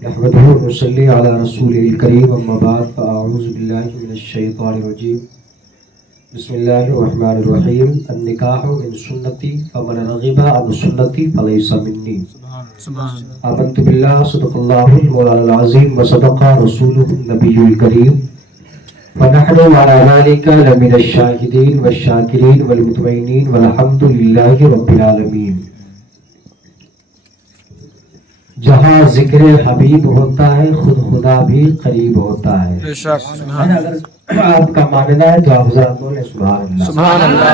نحمده ونصلي على رسوله الكريم اما بعد فاعوذ بالله من الشيطان الرجيم بسم الله الرحمن الرحيم النكاح من سنتي فمن رغب عن سنتي فليس مني آمنت بالله صدق الله المولانا العظيم وصدق رسوله النبي الكريم ونحن على ذلك لمن الشاهدين والشاكرين والمطمئنين والحمد لله رب العالمين۔ جہاں ذکر حبیب ہوتا ہے خود خدا بھی قریب ہوتا ہے۔ اگر آپ کا ماننا ہے تو آپ حضرات بولیں سبحان اللہ۔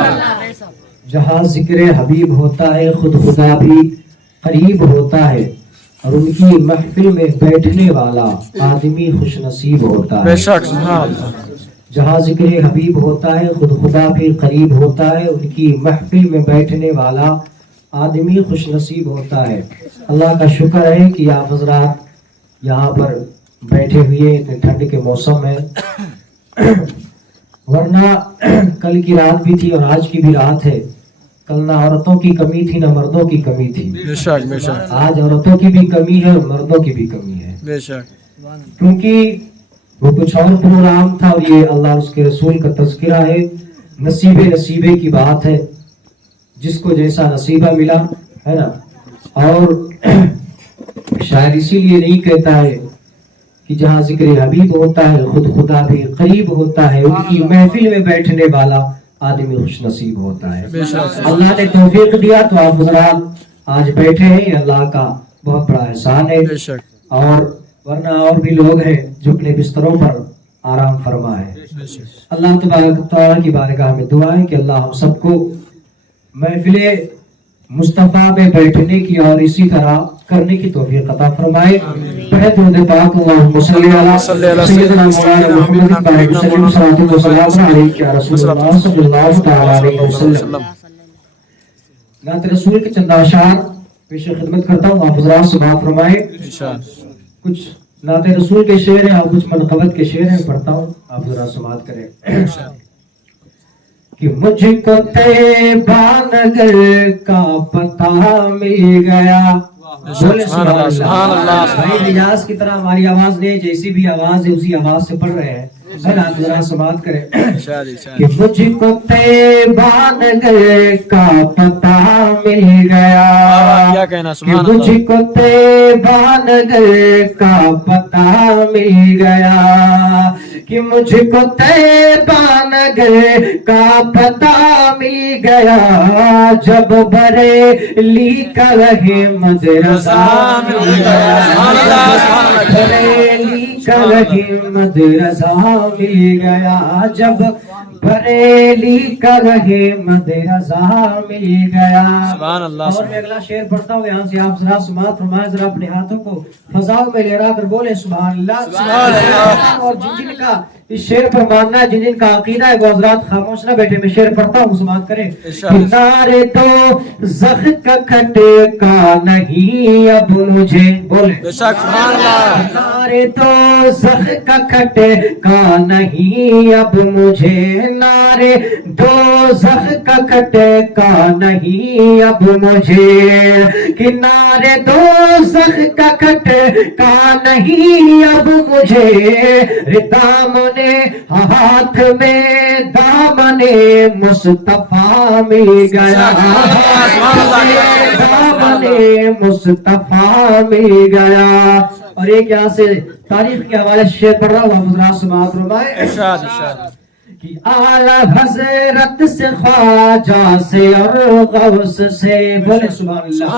جہاں ذکر حبیب ہوتا ہے خود خدا بھی قریب ہوتا ہے، اور ان کی محفل میں بیٹھنے والا آدمی خوش نصیب ہوتا ہے۔ جہاں ذکر حبیب ہوتا ہے خود خدا بھی قریب ہوتا ہے، ان کی محفل میں بیٹھنے والا آدمی خوش نصیب ہوتا ہے۔ اللہ کا شکر ہے کہ آپ حضرات یہاں پر بیٹھے ہوئے اتنے ٹھنڈ کے موسم میں، ورنہ کل کی رات بھی تھی اور آج کی بھی رات ہے۔ کل نہ عورتوں کی کمی تھی نہ مردوں کی کمی تھی، آج عورتوں کی بھی کمی ہے اور مردوں کی بھی کمی ہے، کیونکہ وہ کچھ اور پروگرام تھا اور یہ اللہ اور اس کے رسول کا تذکرہ ہے۔ نصیبے کی بات ہے، جس کو جیسا نصیبہ ملا ہے نا، اور شاید اسی لیے نہیں کہتا ہے کہ جہاں ذکر حبیب ہوتا ہے خود خدا بھی قریب ہوتا ہے، ان کی محفل میں بیٹھنے والا آدمی خوش نصیب ہوتا ہے۔ اللہ نے توفیق دیا تو آپ حضرات آج بیٹھے ہیں، اللہ کا بہت بڑا احسان ہے، اور ورنہ اور بھی لوگ ہیں جو اپنے بستروں پر آرام فرما ہے۔ اللہ تبارک و تعالیٰ کی بارگاہ میں دعا ہے کہ اللہ ہم سب کو محفل مصطفیٰ میں بیٹھنے کی اور اسی طرح کرنے کی توفیق عطا فرمائے۔ پڑھے درود پاک اللہم صلی علی سیدنا مولانا محمد وسلم صلوات و سلام علیک یا رسول اللہ صلی اللہ تعالی علیہ وسلم۔ نعت رسول کے چند اشعار پیش خدمت کرتا ہوں، آپ حضرات سماعت فرمائے۔ کچھ نعت رسول کے شعر ہیں اور کچھ منقبت کے شعر ہیں، پڑھتا ہوں، آپ حضرات سماعت کریں۔ کہ مجھ کو طیبہ نگر کا پتہ مل گیا۔ بولے سبحان اللہ۔ بھائی ریاض کی طرح ہماری آواز نہیں، جیسی بھی آواز ہے اسی آواز سے پڑھ رہے ہیں، آپ ذرا سماعت کریں۔ کہ مجھ کو طیبہ نگر کا پتہ مل گیا، کہ مجھ کو طیبہ نگر کا پتہ مل گیا، کہ مجھ کو طیبہ نگر کا پتہ مل گیا، جب بریلی کا رہے مدرسہ مل گیا، بریلی کا رہے مدرسہ مل گیا، جب بریلی کا رہے مدرسہ مل گیا۔ اور میں اگلا شعر پڑھتا ہوں، یہاں سے آپ ذرا سماعت فرمائیں، ذرا اپنے ہاتھوں کو فضاؤں میں لہرا کر بولے سبحان اللہ۔ اور جن کا اس شعر پر ماننا ہے، جن کا عقیدہ ہے، وہ حضرات خاموش نہ بیٹھے، میں شعر پڑھتا ہوں، سماعت کریں۔ کنارے تو زخ کا کھٹے کا نہیں اب مجھے، بولے کنارے تو زخ کا کھٹے کا نہیں اب مجھے، نارے دو زخ کا کھٹے کا نہیں اب مجھے، کنارے دو زخ کا کھٹے کا نہیں اب مجھے، دامن ہاتھ میں دامن مصطفیٰ مل گیا، دامن مصطفیٰ مل گیا۔ اور ایک یہاں سے تاریخ کے حوالے سے شعر پڑھ رہا ہوں، حضرات سماعت فرمائیں۔ کہ اعلیٰ حضرت سے خواجہ سے اور غوث سے، بولے سبحان اللہ۔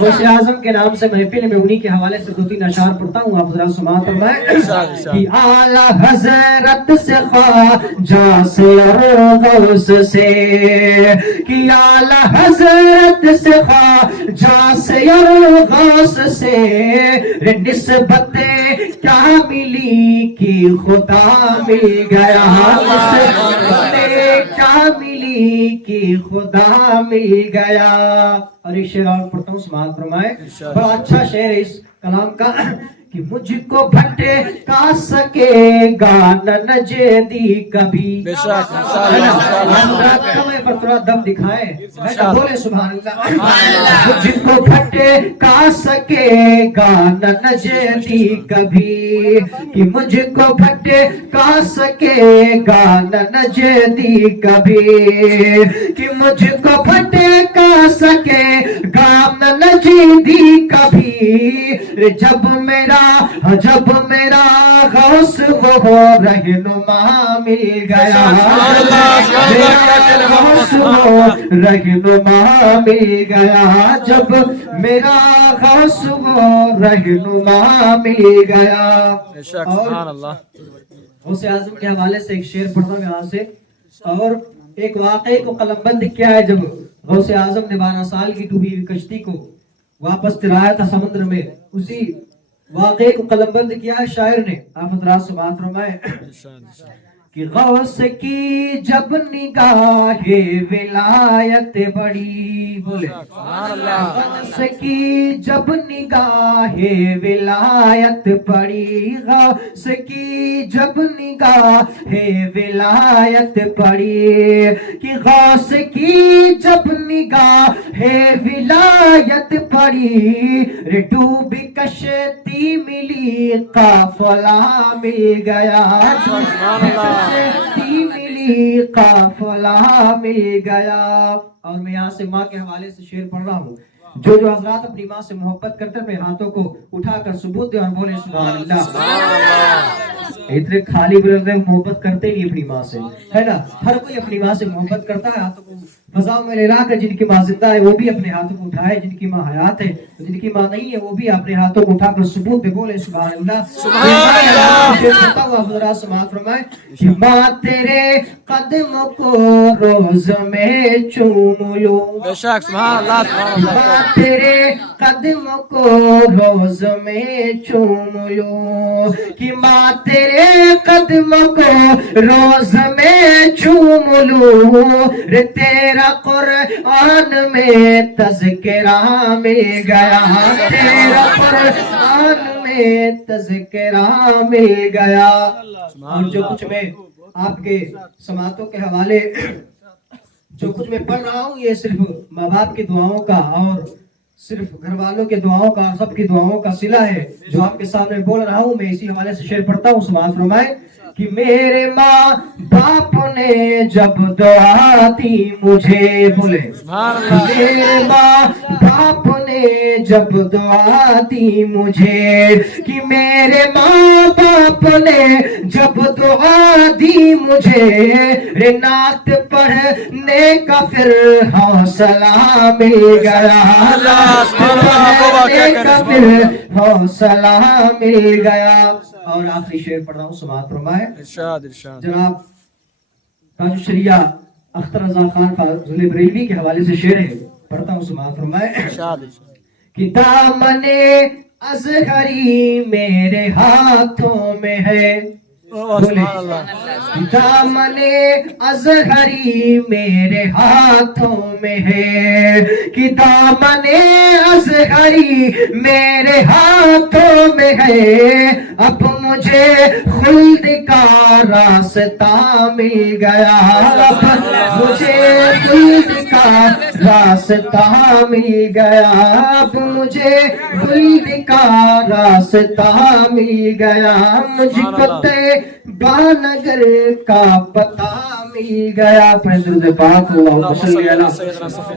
غوث اعظم کے نام سے محفل میں انہی کے حوالے سے دو تین اشعار پڑھتا ہوں، آپ ذرا سماعت فرمائیں۔ کہ اعلیٰ حضرت سے خواجہ سے اور غوث سے، کہ اعلیٰ حضرت سے خواجہ سے اور غوث سے، نسبت کیا ملی کہ خدا مل گیا، کیا ملی کہ خدا مل گیا۔ اور ایک شعر اور پڑھتا ہوں، سماعت فرمائے۔ بڑا اچھا شعر ہے اس کلام کا کہ مجھ کو بھٹکا سکےگا نہ نجدی کبھی. پر تھوڑا دم دکھائے, بولے سبحان اللہ. مجھ کو بھٹکا سکےگا نہ نجدی کبھی, کہ مجھ کو بھٹکا سکےگا نہ نجدی کبھی, کہ مجھ کو بھٹکا سکےگا نہ نجدی کبھی. جب میرا غوث وہ رہنما مل گیا, غوث وہ رہنما مل گیا, جب میرا غوث وہ رہنما مل گیا. غوث اعظم کے حوالے سے ایک شعر پڑھتا ہوں یہاں سے, اور ایک واقعے کو قلم بند کیا ہے. جب غوث اعظم نے 12 سال کی ڈوبی ہوئی کشتی کو واپس ترایا تھا سمندر میں, اسی واقعے کو قلم بند کیا ہے شاعر نے. آپ حضرات سماعت فرمائیں کہ غوث کی جب نگاہ ولایت بڑی, بولے غوث کی جب نگاہ ولایت پڑی, غوث کی جب نگاہ ولایت پڑی, کہ غوث کی جب نگاہ ولایت پڑی, ڈوبی کشتی ملی قافلہ مل گیا, ملی قافلہ مل گیا. اور میں یہاں سے ماں کے حوالے سے شعر پڑھ رہا ہوں. جو حضرات اپنی ماں سے محبت کرتے ہیں اپنے ہاتھوں کو اٹھا کر ثبوت دے اور بولے سبحان اللہ. اتنے خالی بلند محبت کرتے نہیں اپنی ماں سے, ہے نا. ہر کوئی اپنی ماں سے محبت کرتا ہے. ہاتھوں کو فضاؤں میں لہرا کر جن کی ماں زندہ ہے وہ بھی اپنے ہاتھوں کو اٹھائے, جن کی ماں حیات ہے, جن کی ماں نہیں ہے وہ بھی اپنے ہاتھوں کو اٹھا کر ثبوت دے, بولے سبحان اللہ. حضرات سماعت فرمائیں کہ ماں تیرے قدموں کو روز میں چوم لوں, ماں تیرے قدموں کو روز میں چوم لوں, کہ ماں تیرے قدموں کو روز میں چوم لوں, تیرا قرآن میں تذکرہ مل گیا, تیرا قرآن میں تذکرہ مل گیا. اور جو کچھ میں آپ کے سماعتوں کے حوالے جو کچھ میں پڑھ رہا ہوں یہ صرف ماں باپ کی دعاؤں کا اور صرف گھر والوں کے دعاؤں کا, سب کی دعاؤں کا صلہ ہے جو آپ کے سامنے بول رہا ہوں. میں اسی حوالے سے شعر پڑھتا ہوں. سماعت فرمائیں کہ میرے ماں باپ نے جب دعا دی مجھے, بولے میرے ماں باپ نے جب دعا دی مجھے, کہ میرے ماں باپ نے جب دعا دی مجھے, نعت پڑھنے کا پھر حوصلہ مل گیا, پڑھنے کا پھر حوصلہ مل گیا. اور آخری شعر پڑھ رہا ہوں. سماعت فرمائے جناب تاج شریعہ اختر رضا خان فاضل بریلوی کے حوالے سے شعر ہے, پڑھتا ہوں. سماعت فرمائے کہ دامن ازہری میرے ہاتھوں میں ہے, دامن ازہری میرے ہاتھوں میں ہے, کہ دامن ازہری میرے ہاتھوں میں ہے, اب مجھے خلد کا راستہ مل گیا, اب مجھے خلد کا راستہ مل گیا, اب مجھے خلد کا راستہ مل گیا, مجھ کو بانگر کا پتہ مل گیا. درود پاک اللہم صلی علی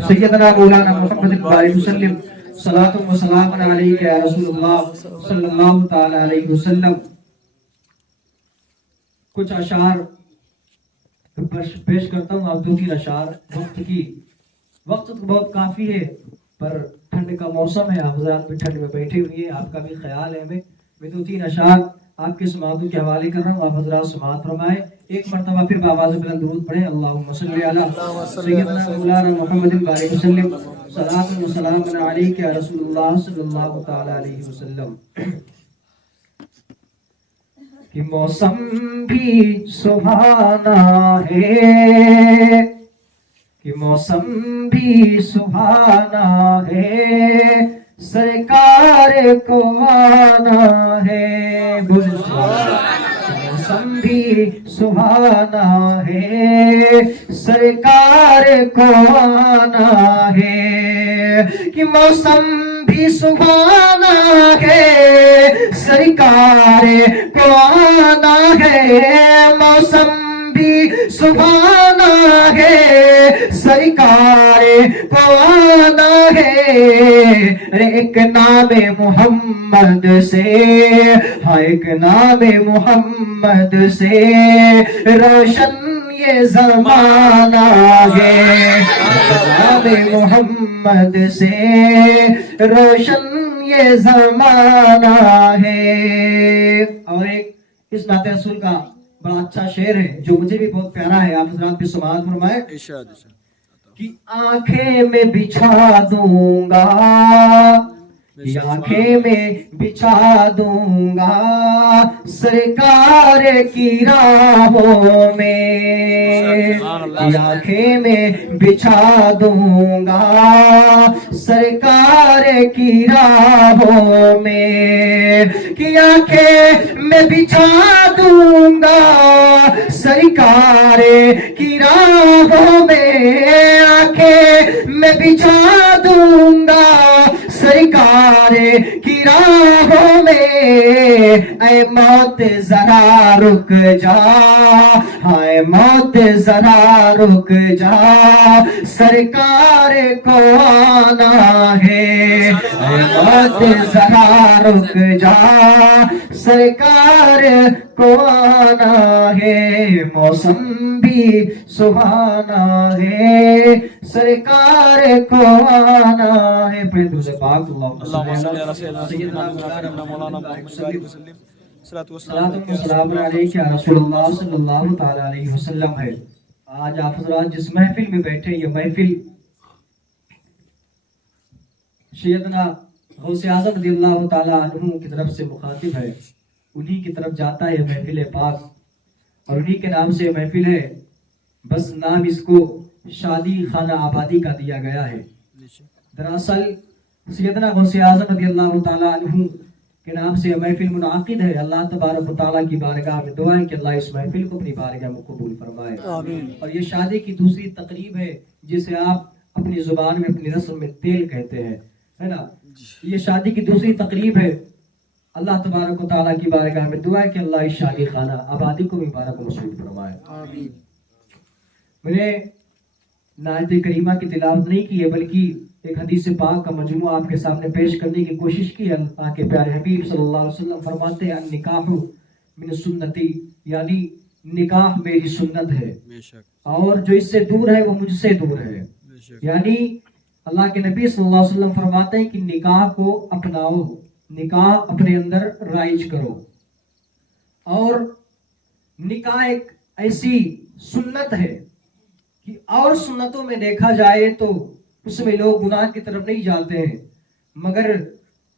سیدنا مولانا محمد بارک وسلم, صلاۃ و سلام علیک یا رسول اللہ صلی اللہ تعالی علیہ وسلم. کچھ اشعار پیش کرتا ہوں. آپ 2-3 اشعار وقت تو بہت کافی ہے پر ٹھنڈ کا موسم ہے, آپ حضرات بھی ٹھنڈ میں بیٹھے ہوئے ہیں, آپ کا بھی خیال ہے ہمیں. میں 2-3 اشعار آپ کے سماعتوں کے حوالے کر رہا ہوں. آپ حضرات سماعت فرمائیں. ایک مرتبہ پھر بآواز بلند درود پڑھیں. اللہم صلی علی سیدنا مولانا محمد بارک وسلم, صلاۃ و سلام علیک یا رسول اللہ صلی اللہ تعالی علیہ وسلم. کہ موسم بھی سبحانہ ہے, کہ موسم بھی سبحانہ ہے, سرکار کو آنا ہے بولے موسم بھی سہانا ہے سرکار کو آنا ہے کہ موسم بھی سہانا ہے سرکار کو آنا ہے موسم بھی سبحانا ہے سرکار کو آنا ہے ایک نام محمد سے ہاں ایک نام محمد سے روشن یہ زمانہ ہے نام محمد سے روشن یہ زمانہ ہے۔ اور ایک اس نعت رسول کا بڑا اچھا شعر ہے جو مجھے بھی بہت پیارا ہے، آپ حضرات بھی سماعت فرمائے کہ آنکھیں میں بچھا دوں گا آنکھیں میں بچھا دوں گا سرکار کی راہوں میں آنکھیں میں بچھا دوں گا سرکار کی راہوں میں کہ آنکھیں میں بچھا دوں گا سرکار کی راہوں میں آنکھیں میں بچھا دوں گا سرکار کی راہوں میں اے موت ذرا رک جا ہائے موت ذرا رک جا سرکار کو آنا ہے اے موت ذرا رک جا سرکار کو آنا ہے موسم بھی سہانا ہے سرکار کو آنا ہے۔ پڑھیں درود پاک اللہم صلی علی سیدنا مولانا محمد وسلم صلاۃ و سلام علیک یا رسول اللہ صلی اللہ تعالی علیہ وسلم ہے۔ آج آپ حضرات جس محفل میں بیٹھے یہ محفل سیدنا غوث اعظم رضی اللہ تعالی عنہ کی طرف سے مخاطب ہے، انہی کی طرف جاتا ہے محفل پاک اور انہی کے نام سے محفل ہے، بس نام اس کو شادی خانہ آبادی کا دیا گیا ہے۔ دراصل سیدنا غوث اعظم رضی اللہ تعالی عنہ کے نام سے محفل منعقد ہے۔ اللہ تبارک و تعالیٰ کی بارگاہ میں دعا ہے کہ اللہ اس محفل کو اپنی بارگاہ میں قبول فرمائے آمین۔ اور یہ شادی کی دوسری تقریب ہے جسے آپ اپنی زبان میں اپنی رسم میں تیل کہتے ہیں، ہے نا، یہ شادی کی دوسری تقریب ہے۔ اللہ تبارک و تعالیٰ کی بارگاہ میں دعا ہے کہ اللہ اس شادی خانہ آبادی کو مبارک و مسعود فرمائے آمین۔ میں نے نعت کریمہ کی تلاوت نہیں کی ہے بلکہ ایک حدیث پاک کا مجموعہ آپ کے سامنے پیش کرنے کی کوشش کی ہے۔ اللہ کے پیارے حبیب صلی اللہ علیہ وسلم فرماتے ہیں النکاح من سنتی، یعنی نکاح میری سنت ہے اور جو اس سے دور ہے وہ مجھ سے دور ہے۔ یعنی اللہ کے نبی صلی اللہ علیہ وسلم فرماتے ہیں کہ نکاح کو اپناؤ، نکاح اپنے اندر رائج کرو، اور نکاح ایک ایسی سنت ہے کہ اور سنتوں میں دیکھا جائے تو اس میں لوگ گناہ کی طرف نہیں جاتے ہیں، مگر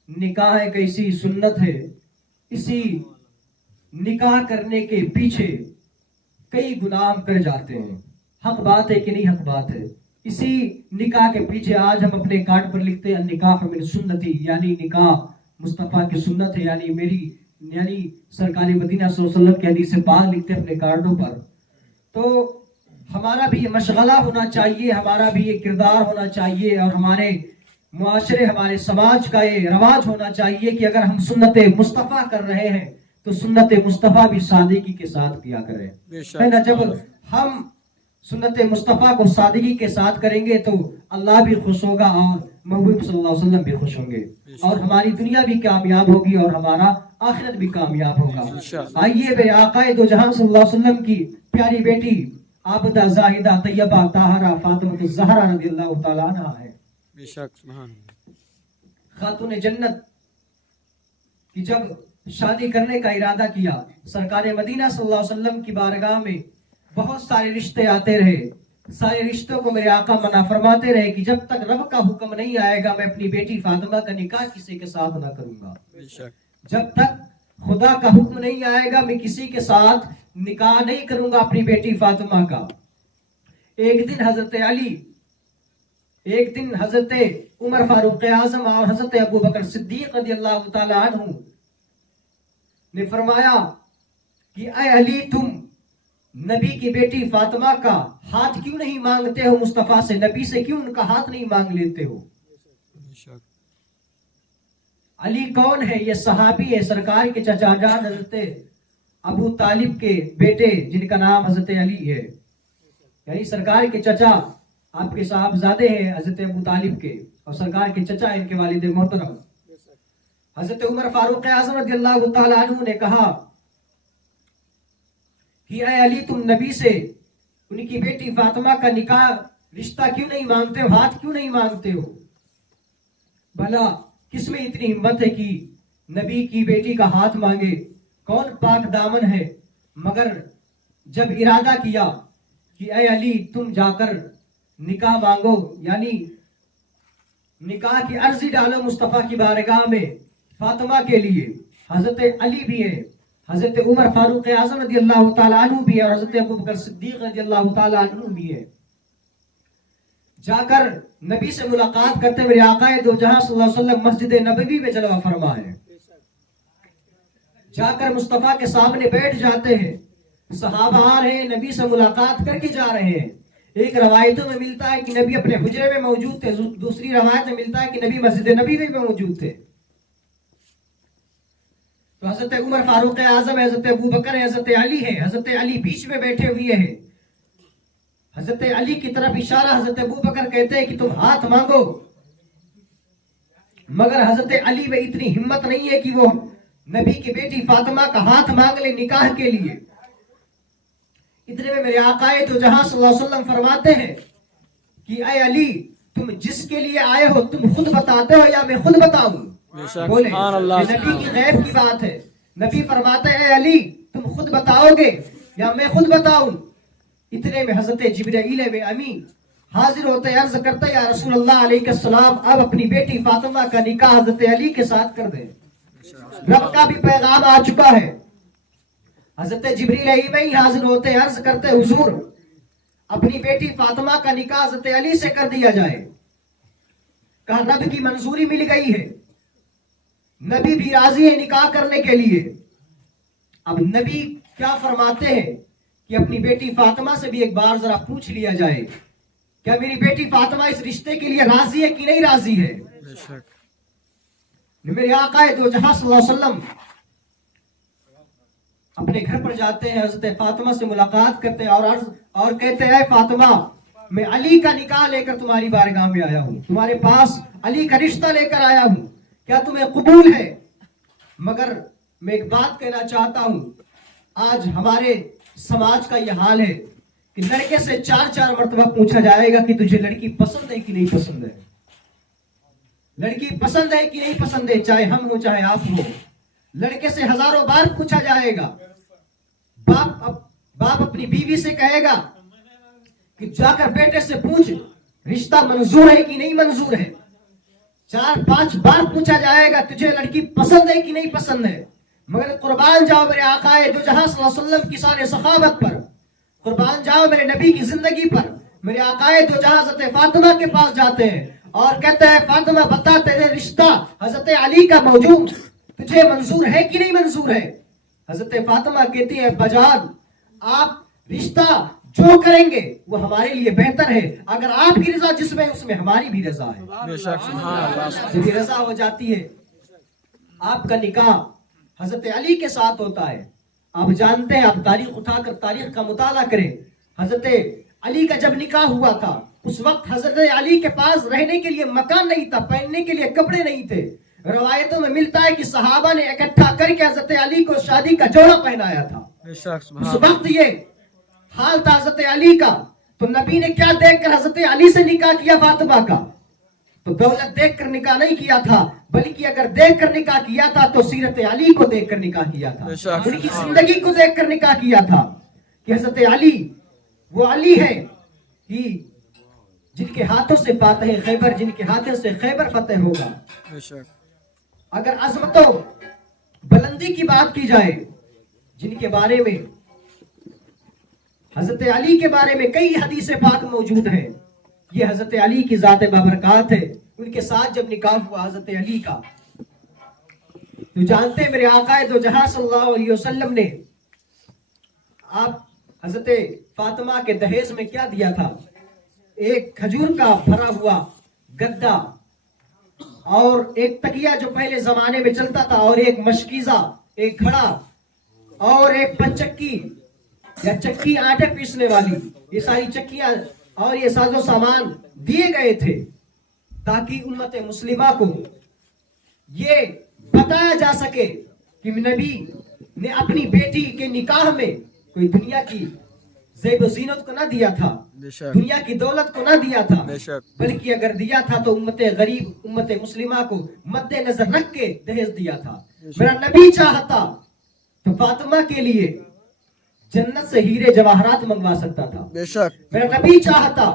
نکاح ایک ایسی سنت ہے، اسی نکاح کرنے کے پیچھے کئی گناہ کر جاتے ہیں۔ حق بات ہے کہ نہیں حق بات ہے؟ اسی نکاح کے پیچھے آج ہم اپنے کارڈ پر لکھتے ہیں نکاح من سنتی، یعنی نکاح مصطفیٰ کی سنت ہے، یعنی میری، یعنی سرکار مدینہ صلی اللہ علیہ وسلم کی حدیث پاک لکھتے ہیں اپنے کارڈوں پر۔ تو ہمارا بھی یہ مشغلہ ہونا چاہیے، ہمارا بھی یہ کردار ہونا چاہیے، اور ہمارے معاشرے، ہمارے سماج کا یہ رواج ہونا چاہیے کہ اگر ہم سنت مصطفیٰ کر رہے ہیں تو سنت مصطفیٰ بھی سادگی کے ساتھ کیا کریں، ہے نا۔ جب ہم سنت مصطفیٰ کو سادگی کے ساتھ کریں گے تو اللہ بھی خوش ہوگا اور محبوب صلی اللہ علیہ وسلم بھی خوش ہوں گے، اور ہماری دنیا بھی کامیاب ہوگی اور ہمارا آخرت بھی کامیاب ہوگا۔ آئیے بے آقائے دو جہاں صلی اللہ علیہ وسلم کی پیاری بیٹی عابدہ زاہدہ طیبہ طاہرہ فاطمہ الزہرا رضی اللہ تعالیٰ عنہ ہے، بے شک سبحان اللہ، خاتون جنت کی جب شادی کرنے کا ارادہ کیا، سرکار مدینہ صلی اللہ علیہ وسلم کی بارگاہ میں بہت سارے رشتے آتے رہے، سارے رشتوں کو میرے آقا منع فرماتے رہے کہ جب تک رب کا حکم نہیں آئے گا میں اپنی بیٹی فاطمہ کا نکاح کسی کے ساتھ نہ کروں گا، جب تک خدا کا حکم نہیں آئے گا میں کسی کے ساتھ نکاح نہیں کروں گا اپنی بیٹی فاطمہ کا۔ ایک دن حضرت علی، ایک دن حضرت عمر فاروق اعظم اور حضرت ابو بکر صدیق رضی اللہ تعالیٰ عنہ نے فرمایا کہ اے علی تم نبی کی بیٹی فاطمہ کا ہاتھ کیوں نہیں مانگتے ہو مصطفیٰ سے، نبی سے کیوں ان کا ہاتھ نہیں مانگ لیتے ہو؟ علی کون ہے؟ یہ صحابی ہے، سرکار کے چچا جان حضرت ابو طالب کے بیٹے جن کا نام حضرت علی ہے، یعنی سرکار کے چچا آپ کے صاحبزادے ہیں حضرت ابو طالب کے، اور سرکار کے چچا ان کے والد محترم حضرت عمر فاروق اعظم رضی اللہ تعالیٰ عنہ نے کہا کہ اے علی تم نبی سے ان کی بیٹی فاطمہ کا نکاح رشتہ کیوں نہیں مانگتے ہو، ہاتھ کیوں نہیں مانگتے ہو؟ بھلا کس میں اتنی ہمت ہے کہ نبی کی بیٹی کا ہاتھ مانگے؟ کون پاک دامن ہے؟ مگر جب ارادہ کیا کہ اے علی تم جا کر نکاح مانگو، یعنی نکاح کی عرضی ڈالو مصطفیٰ کی بارگاہ میں فاطمہ کے لیے، حضرت علی بھی ہے، حضرت عمر فاروق اعظم رضی اللہ تعالیٰ عنہ بھی ہے، اور حضرت ابوبکر صدیق رضی اللہ تعالیٰ عنہ بھی ہے، جا کر نبی سے ملاقات کرتے میرے آقا دو جہاں صلی اللہ علیہ وسلم مسجد نبوی میں جلوہ فرما ہے، جا کر مصطفیٰ کے سامنے بیٹھ جاتے ہیں، صحابہ آ رہے ہیں، نبی سے ملاقات کر کے جا رہے ہیں۔ ایک روایتوں میں ملتا ہے کہ نبی اپنے حجرے میں موجود تھے، دوسری روایت میں ملتا ہے کہ نبی مسجد نبوی میں موجود تھے۔ تو حضرت عمر فاروق اعظم، حضرت ابوبکر، حضرت علی ہے، حضرت علی بیچ میں بیٹھے ہوئے ہیں، حضرت علی کی طرف اشارہ، حضرت ابوبکر کہتے ہیں کہ تم ہاتھ مانگو، مگر حضرت علی میں اتنی ہمت نہیں ہے کہ وہ نبی کی بیٹی فاطمہ کا ہاتھ مانگ لے نکاح کے لیے۔ اتنے میں میرے آقا دو جہاں صلی اللہ علیہ وسلم فرماتے ہیں کہ اے علی تم جس کے لیے آئے ہو تم خود بتاتے ہو یا میں خود بتاؤں؟ بولے نبی کی غیب کی بات ہے، نبی فرماتے ہیں اے علی تم خود بتاؤ گے یا میں خود بتاؤں؟ اتنے میں حضرت جبرائیل امین حاضر ہوتے عرض کرتے یا رسول اللہ علیہ السلام اب اپنی بیٹی فاطمہ کا نکاح حضرت علی کے ساتھ کر دیں، رب کا بھی پیغام آ چکا ہے۔ حضرت جبریل امین حاضر ہوتے عرض کرتے حضور اپنی بیٹی فاطمہ کا نکاح حضرت علی سے کر دیا جائے۔ کہا رب کی منظوری مل گئی ہے، نبی بھی راضی ہے نکاح کرنے کے لیے۔ اب نبی کیا فرماتے ہیں کہ اپنی بیٹی فاطمہ سے بھی ایک بار ذرا پوچھ لیا جائے کیا میری بیٹی فاطمہ اس رشتے کے لیے راضی ہے کہ نہیں راضی ہے؟ میرے آقا دو جہاں صلی اللہ علیہ وسلم اپنے گھر پر جاتے ہیں، حضرت فاطمہ سے ملاقات کرتے ہیں اور کہتے ہیں اے فاطمہ میں علی کا نکاح لے کر تمہاری بارگاہ میں آیا ہوں، تمہارے پاس علی کا رشتہ لے کر آیا ہوں، کیا تمہیں قبول ہے؟ مگر میں ایک بات کہنا چاہتا ہوں، آج ہمارے سماج کا یہ حال ہے کہ لڑکے سے 4 مرتبہ پوچھا جائے گا کہ تجھے لڑکی پسند ہے کہ نہیں پسند ہے، لڑکی پسند ہے کہ نہیں پسند ہے، چاہے ہم ہو چاہے آپ ہو۔ لڑکے سے ہزاروں بار پوچھا جائے گا، باپ اپنی بیوی سے کہے گا کہ جا کر بیٹے سے پوچھ رشتہ منظور ہے کہ نہیں منظور ہے، 4-5 بار پوچھا جائے گا تجھے لڑکی پسند ہے کہ نہیں پسند ہے، مگر قربان جاؤ میرے آقا دو جہاں صلی اللہ علیہ وسلم کی شان سخاوت پر، قربان جاؤ میرے نبی کی زندگی پر، میرے آقا دو جہاں حضرت فاطمہ کے پاس جاتے ہیں اور کہتے ہیں فاطمہ بتا تیرے رشتہ حضرت علی کا موجود تجھے منظور ہے کہ نہیں منظور ہے؟ حضرت فاطمہ کہتی ہے بجان آپ رشتہ جو کریں گے وہ ہمارے لیے بہتر ہے، اگر آپ کی رضا جس میں اس میں ہماری بھی رضا ہے۔ جب یہ رضا ہو جاتی ہے آپ کا نکاح حضرت علی کے ساتھ ہوتا ہے۔ آپ جانتے ہیں، آپ تاریخ اٹھا کر تاریخ کا مطالعہ کریں، حضرت علی کا جب نکاح ہوا تھا اس وقت حضرت علی کے پاس رہنے کے لیے مکان نہیں تھا، پہننے کے لیے کپڑے نہیں تھے۔ روایتوں میں ملتا ہے کہ صحابہ نے اکٹھا کر کے حضرت علی کو شادی کا جوڑا پہنایا تھا۔ اس وقت یہ حال تھا حضرت علی کا، تو نبی نے کیا دیکھ کر حضرت علی سے نکاح کیا فاطمہ کا؟ تو دولت دیکھ کر نکاح نہیں کیا تھا، بلکہ اگر دیکھ کر نکاح کیا تھا تو سیرت علی کو دیکھ کر نکاح کیا تھا، ان کی زندگی کو دیکھ کر نکاح کیا تھا کہ حضرت علی وہ علی ہے کہ جن کے ہاتھوں سے فاتح خیبر، جن کے ہاتھوں سے خیبر فتح ہوگا۔ اگر عظمت و بلندی کی بات کی جائے، جن کے بارے میں حضرت علی کے بارے میں کئی حدیث پاک موجود ہیں، یہ حضرت علی کی ذات بابرکات ہے۔ ان کے ساتھ جب نکاح ہوا حضرت علی کا تو جانتے ہیں میرے آقا دو جہاں صلی اللہ علیہ وسلم نے آپ حضرت فاطمہ کے دہیز میں کیا دیا تھا؟ ایک کھجور کا بھرا ہوا گدا اور ایک تکیہ جو پہلے زمانے میں چلتا تھا، اور ایک مشکیزہ، ایک گھڑا، اور ایک پنچکی یا چکی آٹے پیسنے والی، یہ ساری چکیاں اور یہ ساز و سامان دیے گئے تھے تاکہ امت مسلمہ کو یہ بتایا جا سکے کہ نبی نے اپنی بیٹی کے نکاح میں کوئی دنیا کی زیب و زینت کو نہ دیا تھا، دنیا کی دولت کو نہ دیا تھا، بلکہ اگر دیا تھا تو امت غریب، امت مسلمہ کو مد نظر رکھ کے دہیز دیا تھا۔ میرا نبی چاہتا تو فاطمہ کے لیے جنت سے ہیرے جواہرات منگوا سکتا تھا۔ میرا نبی چاہتا،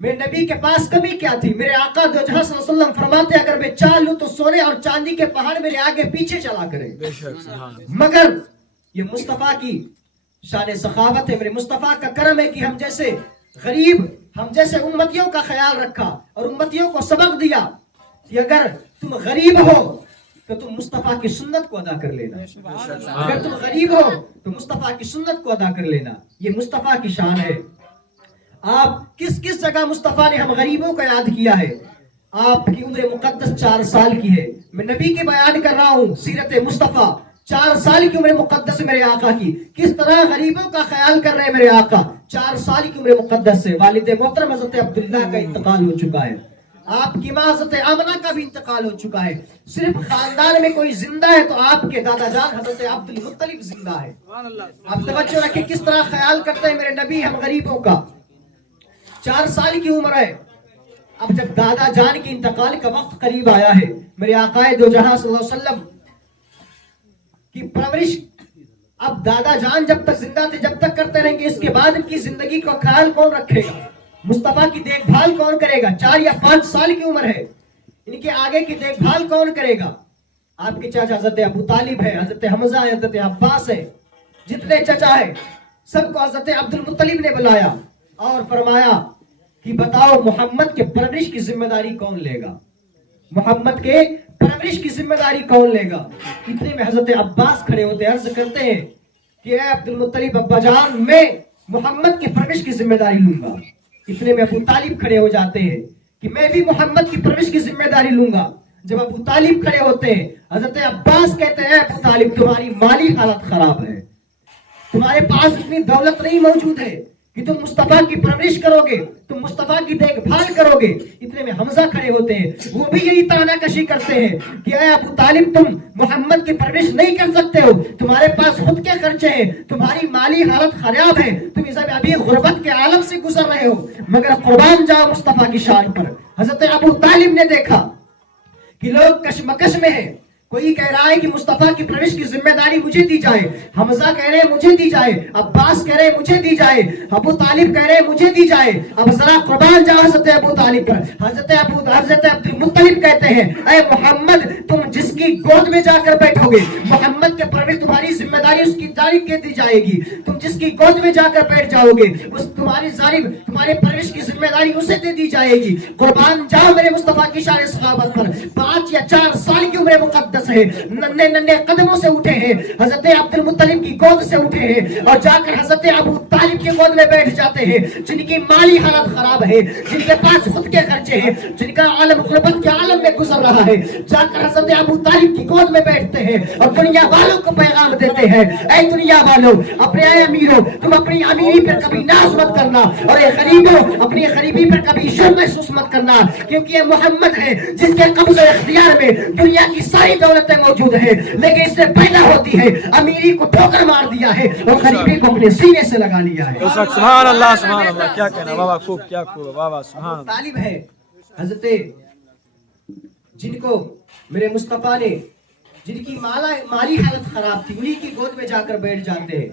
میرے نبی کے پاس کمی کیا تھی؟ میرے آقا دو جہاں صلی اللہ علیہ وسلم فرماتے اگر میں چاہ لوں تو سونے اور چاندی کے پہاڑ میرے آگے پیچھے چلا کرے، مگر یہ مصطفیٰ کی شان سخاوت ہے، میرے مصطفیٰ کا کرم ہے کہ ہم جیسے غریب، ہم جیسے امتیوں کا خیال رکھا اور امتیوں کو سبق دیا کہ اگر تم غریب ہو تو تم مصطفیٰ کی سنت کو ادا کر لینا، اگر تم غریب ہو تو مصطفیٰ کی سنت کو ادا کر لینا۔ یہ مصطفیٰ کی شان ہے۔ آپ کس کس جگہ مصطفیٰ نے ہم غریبوں کو یاد کیا ہے؟ آپ کی عمر مقدس 4 سال کی ہے، میں نبی کی بیان کر رہا ہوں، سیرت مصطفیٰ 4 سال کی عمر مقدس میرے آقا کی، کس طرح غریبوں کا خیال کر رہے ہیں میرے آقا۔ 4 سال کی عمر مقدس سے والد محترم حضرت عبداللہ کا انتقال ہو چکا ہے، آپ کی ماں حضرت آمنہ کا بھی انتقال ہو چکا ہے، صرف خاندان میں کوئی زندہ ہے تو آپ کے دادا جان حضرت عبد المطلب زندہ ہے۔ آپ توجہ رکھیں کس طرح خیال کرتے ہیں میرے نبی ہم غریبوں کا۔ 4 سال کی عمر ہے، اب جب دادا جان کی انتقال کا وقت قریب آیا ہے، میرے آقا دو جہاں صلی اللہ علیہ وسلم کی پرورش اب دادا جان جب تک زندہ تھے جب تک کرتے رہیں گے، اس کے بعد ان کی زندگی کا خیال کون رکھے گا؟ مصطفیٰ کی دیکھ بھال کون کرے گا؟ 4 یا 5 سال کی عمر ہے، ان کے آگے کی دیکھ بھال کون کرے گا؟ آپ کے چاچا حضرت ابو طالب ہے، حضرت حمزہ ہے، حضرت عباس ہے، جتنے چچا ہے سب کو حضرت عبد المطلب نے بلایا اور فرمایا کہ بتاؤ محمد کے پرورش کی ذمہ داری کون لے گا؟ محمد کے پرورش کی ذمہ داری کون لے گا؟ اتنے میں حضرت عباس کھڑے ہوتے عرض کرتے ہیں کہ اے عبد المطلب ابا جان، میں محمد کی پرورش کی ذمہ داری لوں گا۔ اتنے میں ابو طالب کھڑے ہو جاتے ہیں کہ میں بھی محمد کی پرورش کی ذمہ داری لوں گا۔ جب ابو طالب کھڑے ہوتے ہیں حضرت عباس کہتے ہیں اے ابو طالب تمہاری مالی حالت خراب ہے، تمہارے پاس اتنی دولت نہیں موجود ہے کہ تم مصطفیٰ کی پرورش کرو گے، تم مصطفیٰ کی دیکھ بھال کرو گے۔ اتنے میں حمزہ کھڑے ہوتے ہیں، وہ بھی یہی طعنہ کشی کرتے ہیں کہ اے ابو طالب تم محمد کی پرورش نہیں کر سکتے ہو، تمہارے پاس خود کے خرچے ہیں، تمہاری مالی حالت خراب ہے، تم ابھی غربت کے عالم سے گزر رہے ہو، مگر قربان جاؤ مصطفیٰ کی شان پر۔ حضرت ابو طالب نے دیکھا کہ لوگ کشمکش میں ہیں، کوئی کہہ رہا ہے کہ مصطفیٰ کی پرورش کی ذمہ داری مجھے دی جائے، حمزہ کہہ رہے ہیں مجھے دی جائے، عباس کہہ رہے ہیں مجھے دی جائے، ابو طالب کہہ رہے ہیں مجھے دی جائے۔ اب ذرا قربان جاؤ حضرت ابو طالب پر۔ حضرت عبد المطلب کہتے ہیں اے محمد تم جس کی گود میں جا کر بیٹھو گے محمد کے پرورش تمہاری ذمہ داری اس کی جانب کے دی جائے گی، تم جس کی گود میں جا کر بیٹھ جاؤ گے اس تمہاری جانب تمہارے پرورش کی ذمہ داری اسے دے دی جائے گی۔ قربان جاؤ میرے مصطفیٰ کی شان صحابت پر۔ 5 یا 4 سال کی عمر مقدس ہے، ننھے قدموں سے اٹھے ہیں، حضرت عبد المطلب کی گود سے اٹھے ہیں اور جا کر حضرت ابو طالب کی گود میں بیٹھ جاتے ہیں، جن کی مالی حالت خراب ہے، جن کے پاس خود کے خرچے ہیں، جن کا عالم غربت کے عالم میں گزر رہا ہے، جا کر حضرت ابو طالب کی گود میں بیٹھتے ہیں اور دنیا والوں کو پیغام دیتے ہیں اے دنیا والوں، اپنے اے امیروں تم اپنی امیری پر کبھی ناز مت کرنا اور اے غریبوں اپنی غریبی پر کبھی شرم محسوس مت کرنا، کیونکہ یہ محمد ہے جس کے قبض و اختیار میں دنیا کی ساری دولتیں موجود ہیں، لیکن اس سے پیدا ہوتی ہے امیری کو ٹھوکر مار دیا ہے اور غریبی کو اپنے سینے سے لگا لیا ہے۔ سبحان اللہ سبحان اللہ، کیا کہنا بابا، خوب کیا خوب بابا، سبحان اللہ۔ طالب ہے حضرت جن کو میرے مصطفیٰ نے جن کی مالی حالت خراب تھی انہی کی گود میں جا کر بیٹھ جاتے ہیں۔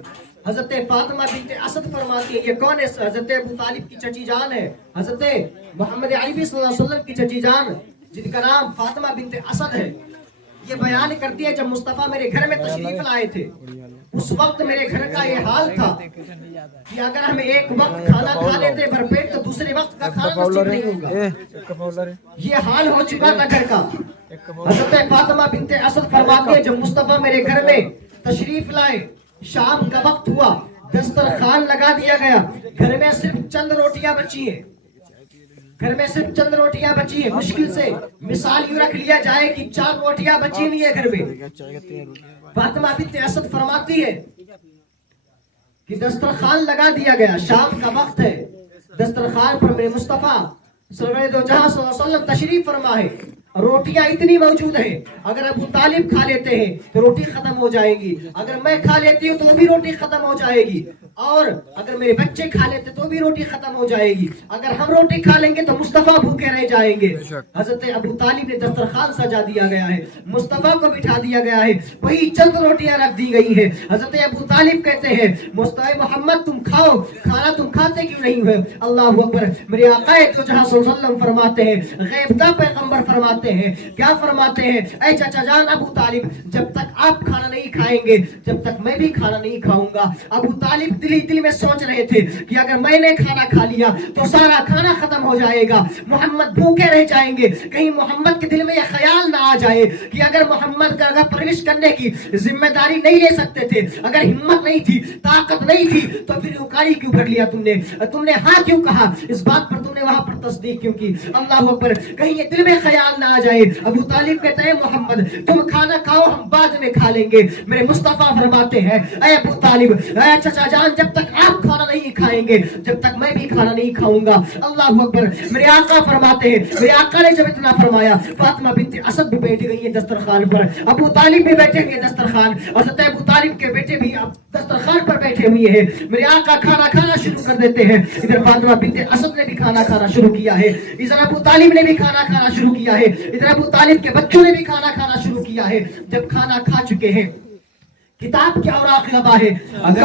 حضرت فاطمہ بنت اسد فرماتی ہے یہ کون ہے؟ حضرت ابو طالب کی چچی جان ہے، حضرت محمد عربی صلی اللہ علیہ وسلم کی چچی جان جن کا نام فاطمہ بنت اسد ہے۔ یہ بیان کرتی ہے جب مصطفیٰ میرے گھر میں تشریف لائے تھے اس وقت میرے گھر کا یہ حال تھا کہ اگر ہم ایک وقت کھانا کھا لیتے بھرپیٹ تو دوسرے وقت کا کھانا نصیب نہیں ہوگا. یہ حال ہو چکا تھا گھر کا. حضرت فاطمہ بنت اسد فرماتے ہیں جب مصطفیٰ میرے گھر میں تشریف لائے شام کا وقت ہوا دسترخوان لگا دیا گیا. گھر میں صرف چند روٹیاں بچی ہیں مشکل سے مثال یوں رکھ لیا جائے کہ 4 روٹیاں بچی ہوئی ہیں گھر میں. فاطمہ بنت اسد فرماتی ہے کہ دسترخوان لگا دیا گیا شام کا وقت ہے دسترخوان پر میرے مصطفیٰ سرور دو جہاں صلی اللہ علیہ وسلم تشریف فرما ہے. روٹیاں اتنی موجود ہیں اگر ابو طالب کھا لیتے ہیں تو روٹی ختم ہو جائے گی, اگر میں کھا لیتی ہوں تو بھی روٹی ختم ہو جائے گی, اور اگر میرے بچے کھا لیتے تو بھی روٹی ختم ہو جائے گی, اگر ہم روٹی کھا لیں گے تو مصطفیٰ بھوکے رہ جائیں گے. حضرت ابو طالب نے دسترخوان سجا دیا گیا ہے, مصطفیٰ کو بٹھا دیا گیا ہے, وہی چند روٹیاں رکھ دی گئی ہے. حضرت ابو طالب کہتے ہیں مصطفیٰ محمد تم کھاؤ, کھانا تم کھاتے کیوں نہیں ہو؟ اللہ اکبر. میرے آقا دو جہاں صلی اللہ علیہ وسلم فرماتے ہیں, غیبدہ پیغمبر فرماتے ہیں, کیا فرماتے ہیں؟ اے چچا جان ابو طالب جب تک آپ کھانا نہیں کھائیں گے جب تک میں بھی کھانا نہیں کھاؤں گا. ابو طالب دل میں سوچ رہے تھے کہ اگر میں نے کھانا کھا لیا تو سارا کھانا ختم ہو جائے گا, محمد بھوکے رہ جائیں گے. کہیں محمد کے دل میں یہ خیال نہ آ جائے کہ اگر محمد کا پرورش کرنے کی ذمہ داری نہیں لے سکتے تھے, اگر ہمت نہیں تھی, طاقت نہیں تھی, تو پھر انکاری کیوں کر لیا تم نے ہاں کیوں کہا, اس بات پر تم نے وہاں پر تصدیق کیوں کی؟ اللہ اکبر. کہیں یہ دل میں خیال نہ آ جائے. ابو طالب کہتے ہیں محمد تم کھانا کھاؤ ہم بعد میں کھا لیں گے. میرے مصطفیٰ فرماتے ہیں اے ابو طالب, اے چچا جان جب تک آپ کھانا نہیں کھائیں گے جب تک میں بھی کھانا نہیں کھاؤں گا. اللہ اکبر. میرے آقا فرماتے ہیں, میرے آقا نے جب اتنا فرمایا فاطمہ بنت اسد بھی بیٹھ گئی ہیں دسترخوان پر, ابو طالب بھی بیٹھے ہیں دسترخوان, حضرت ابو طالب کے بیٹے بھی دسترخوان پر بیٹھے ہوئے ہیں. میرے آقا کھانا کھانا شروع کر دیتے ہیں. ادھر فاطمہ بنت اسد نے بھی کھانا کھانا شروع کیا ہے, ادھر ابو طالب نے بھی کھانا کھانا شروع کیا ہے, ادھر ابو طالب کے بچوں نے بھی کھانا کھانا شروع کیا ہے. جب کھانا کھا چکے ہیں, کتاب کے اوراق لبا ہے, اگر